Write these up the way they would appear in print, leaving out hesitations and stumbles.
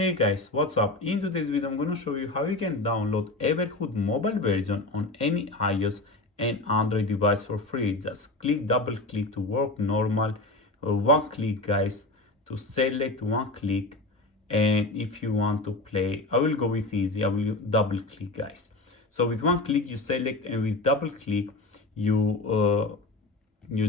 Hey guys, what's up? In today's video I'm going to show you how you can download Everhood mobile version on any iOS and Android device for free. Just double click to work normal, one click guys to select, one click, and if you want to play, I will go with easy, I will double click guys. So with one click you select, and with double click you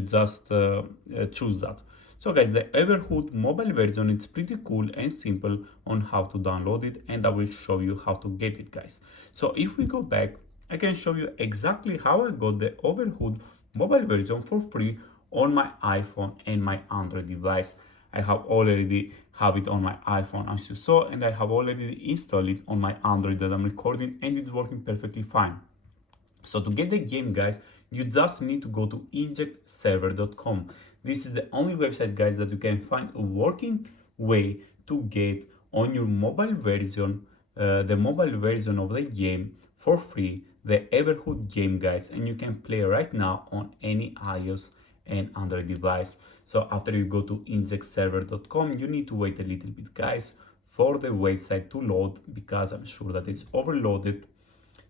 just choose that. So guys, the Everhood mobile version, it's pretty cool and simple on how to download it, and I will show you how to get it guys. So if we go back, I can show you exactly how I got the Everhood mobile version for free on my iPhone and my Android device. I have already have it on my iPhone as you saw, and I have already installed it on my Android that I'm recording, and it's working perfectly fine. So to get the game guys, you just need to go to injectserver.com. This is the only website guys that you can find a working way to get on your mobile version, the mobile version of the game for free, the Everhood game guys, and you can play right now on any iOS and Android device. So after you go to injectserver.com, you need to wait a little bit guys for the website to load, because I'm sure that it's overloaded.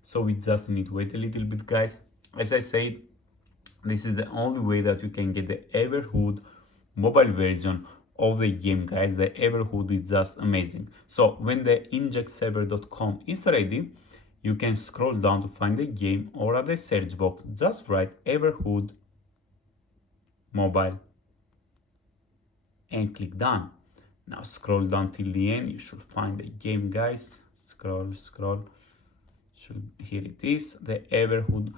So we just need to wait a little bit guys. As I said, this is the only way that you can get the Everhood mobile version of the game guys. The Everhood is just amazing. So when the injectserver.com is ready, you can scroll down to find the game, or at the search box just write Everhood mobile and click done. Now scroll down till the end, you should find the game guys. Scroll. Here it is, the Everhood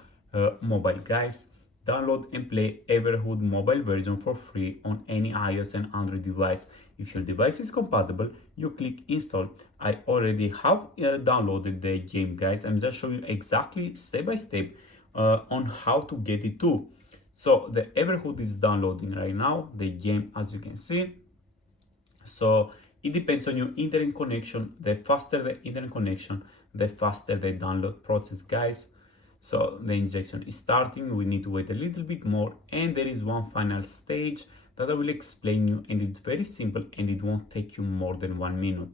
mobile guys. Download and play Everhood mobile version for free on any iOS and Android device. If your device is compatible, you click install. I already have downloaded the game guys. I'm just showing you exactly step by step on how to get it too. So the Everhood is downloading right now, the game, as you can see. So it depends on your internet connection. The faster the internet connection, the faster the download process guys. So the injection is starting. We need to wait a little bit more, and there is one final stage that I will explain you, and it's very simple and it won't take you more than 1 minute.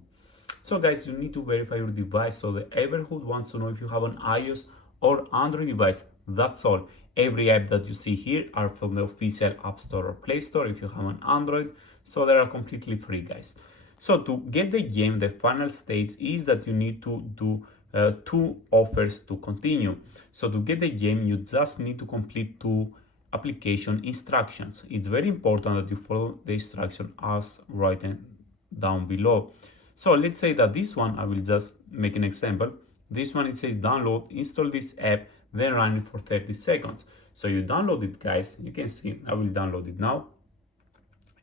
So guys, you need to verify your device. So the Everhood wants to know if you have an iOS or Android device. That's all. Every app that you see here are from the official App Store or Play Store if you have an Android. So they are completely free guys. So to get the game, the final stage is that you need to do 2 offers to continue. So to get the game, you just need to complete 2 application instructions. It's very important that you follow the instruction as written down below. So let's say that this one, I will just make an example. This one, it says download, install this app, then run it for 30 seconds. So you download it guys. You can see I will download it now.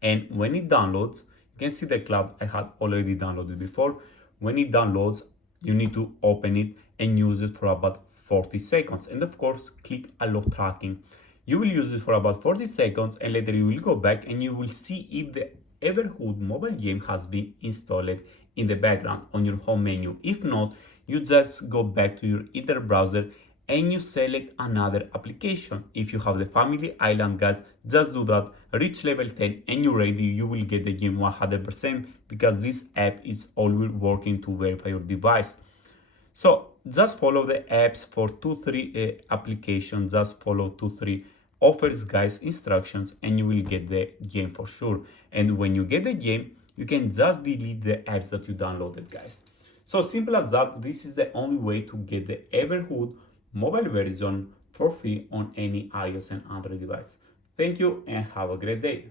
And when it downloads, you can see the club I had already downloaded before. When it downloads, you need to open it and use it for about 40 seconds. And of course, click allow tracking. You will use it for about 40 seconds, and later you will go back and you will see if the Everhood mobile game has been installed in the background on your home menu. If not, you just go back to your either browser and you select another application. If you have the Family Island guys, just do that, reach level 10 and you're ready. You will get the game 100%, because this app is always working to verify your device. So just follow the apps for 2-3 applications, just follow 2-3 offers guys, instructions, and you will get the game for sure. And when you get the game, you can just delete the apps that you downloaded guys. So simple as that. This is the only way to get the Everhood mobile version for free on any iOS and Android device. Thank you and have a great day.